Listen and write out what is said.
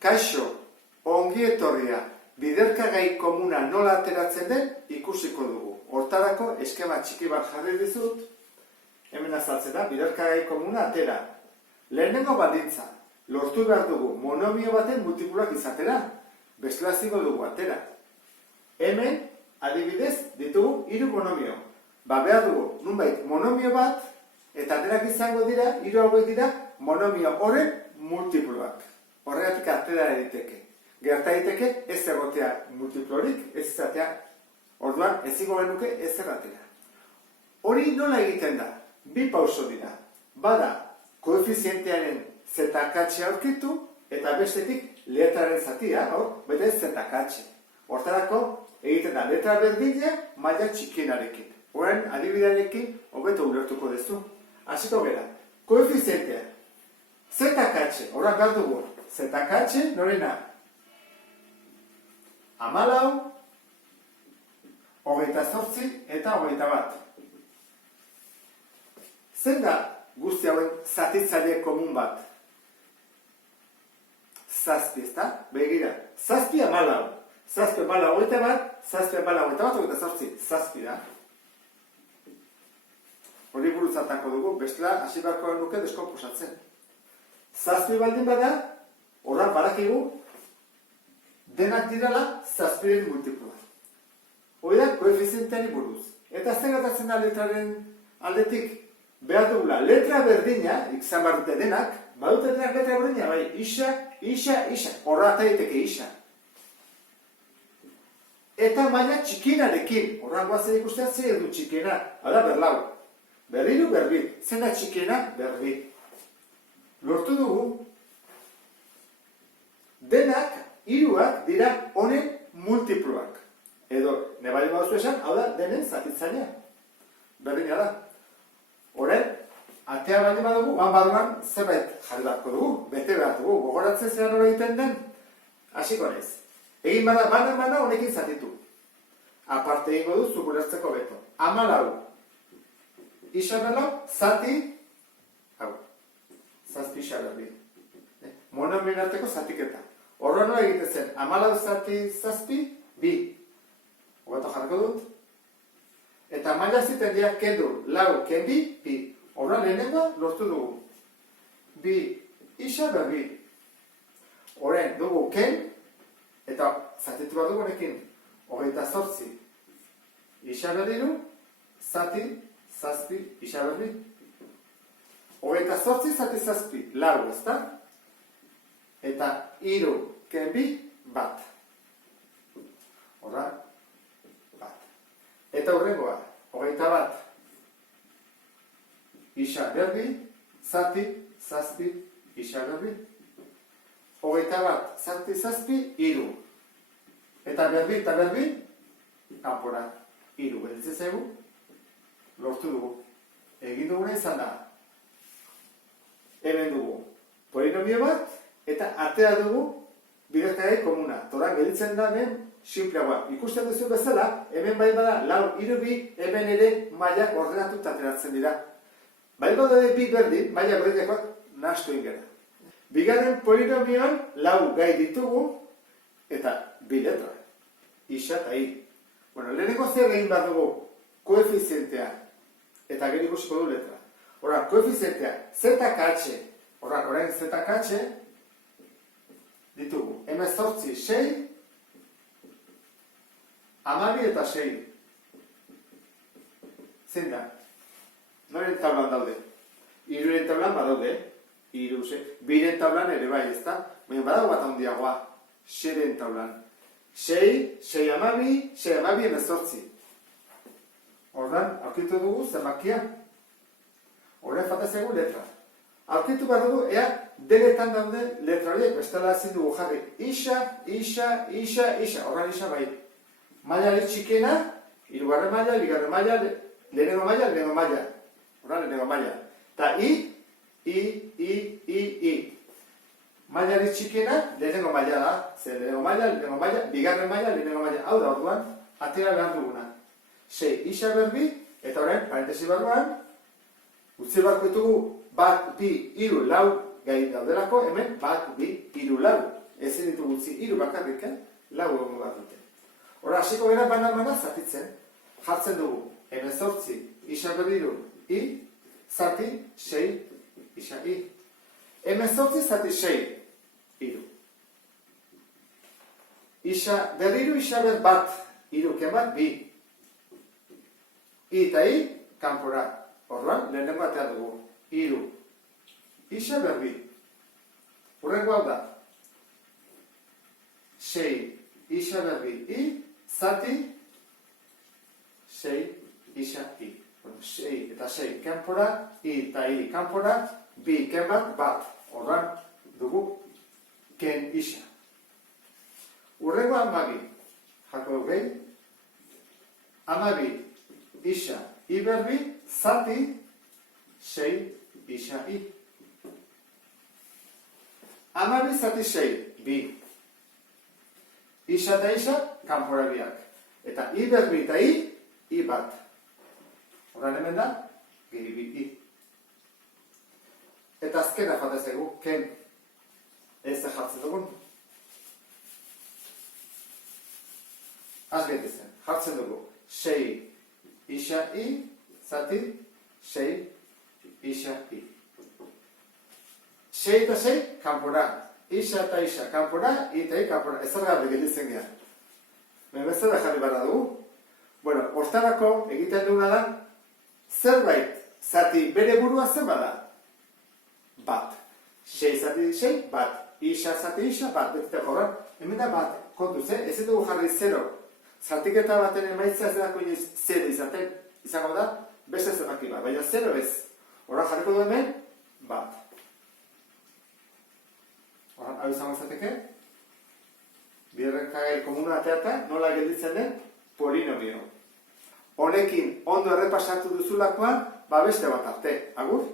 Kaixo, ongi etorria, biderkagai komuna nola ateratzen den ikusiko dugu. Hortarako eskema txiki bat jarri dizut, hemen azaltzen da, biderkagai komuna atera. Lehenengo baldintza, lortu behar dugu monomio baten multiploak izatera, bestela ezingo dugu atera. Hemen, adibidez, ditugu 3 monomio. Behar dugu, nunbait, monomio bat, eta aterak izango dira, 3 hauek dira, monomio horren multiploak. Horregatik atera eriteke. Gerta daiteke ez egotea multiplorik, ez izatea, orduan ezingo genuke ez erratera. Hori nola egiten da? 2 pauso dira. Bada, koefizientearen zetakatxe aurkitu, eta bestetik letraren zatia, bete zetakatxe. Hortarako egiten da letra berdina maila txikienarekin. Horren adibidearekin hobeto ulertuko duzu. Hasiko gera, koefizientea. Zetakatxe, horrak behar dugu. Zetakatxe, norena? 14, 28 eta 21. Zer da guzti hauen zatitzaile komun bat? 7, ezta? Begira, 7, 14. 7, 14, 21, 7, 14, 21, 28, 7 da. Hori burutzatako dugu, bestela hasi beharko nuke deskonposatzen. 7 baldin bada, horran badakigu, denak dirala 7-ren multiploa. Hori da, koefizienteari buruz. Eta zer gertatzen da letraren aldetik? Behar dugula, letra berdina, izan behar dute denak, badute denak letra berdina, bai, isa, isa, isa. Horra eta daiteke isa. Eta maila txikienarekin, horran guazen ikustea zer edu txikiena, hada berlau. Berriru, berri, zena txikiena, berri. Lortu dugu, denak, 3ak dira honen multiploak. Edo, nebali baduzu esan, hau da, denen zatitzailea. Berdina da. Horren, atea baldin badugu, barruan zerbait jarri beharko dugu, bete behar dugu, gogoratzen zelan hori egiten den, hasiko naiz. Egin bada, bana honekin zatitu. Aparte egingo du, zukulertzeko beto. 14. Isabelo, zati, hau, zazpi isaberri. Monomioen arteko zatiketa. Horra nola egiten zen, 14 zati zazpi, 2. Hogato jarriko dut. Eta maila ziten dira kendu, lau, ken bi, bi. Horra lehenengoa lortu dugu. 2 isaberri. Horren dugu ken, eta zatitu bat dugu nekin. 28 isaberriru, zati, zazpi, isaberri. 28 zati zazpi, lau, ezta? Eta 3, ken bi, bat. Horra, bat. Eta hurrengoa, 21, isaberri, zati, zazpi, isaberri. 21, zati, zazpi, 3. Eta berbi eta berbi, kanpora, 3. Gelditzen zaigu, lortu dugu. Egin duguna izan da. Hemen dugu polinomio bat, eta atera dugu biderkagai komuna. Toran gelditzen da hemen sinpleagoa. Ikusten duzu bezala, hemen bai bada lau, 3, 2, hemen ere mailak ordenatu ateratzen dira. Bai bada bi berdin, maila berdinakoak nahastu ingera. Bigarren polinomioan lau gai ditugu, eta 2 letra. Isa eta i. Bueno, lehenengo zer egin behar dugu koefizientea, eta gero ikusiko du letra. Horra, koefizientea, zetakatxe, horra, orain zetakatxe, ditugu, 18, 6, 12 eta 6. Zein da? Noren tablan daude? 3-ren tablan badaude, 3, 6, 2-ren tablan ere bai, ezta? Baina badago bat handiagoa, 6-ren tablan. 6, 6, 12, 6, 12, 18. Horran, aurkitu dugu zenbakia. Horren fatazegu letra. Aurkitu behar dugu, ea, denetan daude letra horiek, bestela ezin dugu jarri. Isa, isa, isa, isa. Horran isa bai. Mailari txikena, 3. maila, 2. maila, lehenengo maila, lehenengo maila. Horran, lehenengo maila. Ta I. Mailari txikena, lehenengo maila da. Zer, lehenengo maila, 2. maila, lehenengo maila. Hau da, orduan, atera behar duguna. 6 isa berbi, eta horren, parentesi barruan, utzi barko ditugu 1, 2, 3, 4 gai daudelako, hemen 1, 2, 3, 4. ezin ditu gutzi, 3 bakarrik, lau egon bat dute. Hora, hasiko gara banan-bana zatitzen, jartzen dugu, 18, isa berriru, i, zati, 6, isa, i. 18 zati 6, iru. Isa berriru, isa ber bat, iruken bat, bi. I eta i, kanpora. Orduan, lehenengo atea dugu, iru. Isa berbi. Hurrengo hau da. 6, isa berbi, i, zati, 6, isa, i. 6 eta 6 kanpora, i eta i kanpora, bi ken bat. Orduan, dugu, ken isa. Hurrengo amabi. Jako dugu gehi. Amabi, isa, i berbi, zati, 6, isa, i. Amabi zati 6, bi. Isa eta isa, kanpora biak. Eta i berbi eta i bat. Horren hemen da, gehi bi, i. Eta azkena fatezegu, ken. Ez da jartzen dugun. Azgetizen, jartzen dugu. 6, isa, i, zati, 6, isa, i. 6 eta 6, kanpora. Isa eta isa, kanpora, i eta i kanpora. Ez argarri gelditzen gara. Bezala jarri barra dugu. Bueno, hortarako egiten duguna da, zerbait, zati bere burua zer bada? Bat. 6 zati 6, bat. Isa zati isa, bat. Betita jorran, hemen da bat. Kontuz, ez dugu jarri 0. Zatiketa baten emaitza ez dako inoiz 0 izaten. Izango da, beste zerraki bat. Baina 0 ez. Horra jarriko du hemen, bat. Hau izango zateke, biderkagai komuna ateata, nola gelditzen den, polinomio. Honekin ondo errepasatu duzulakoan, beste bat arte. Agur?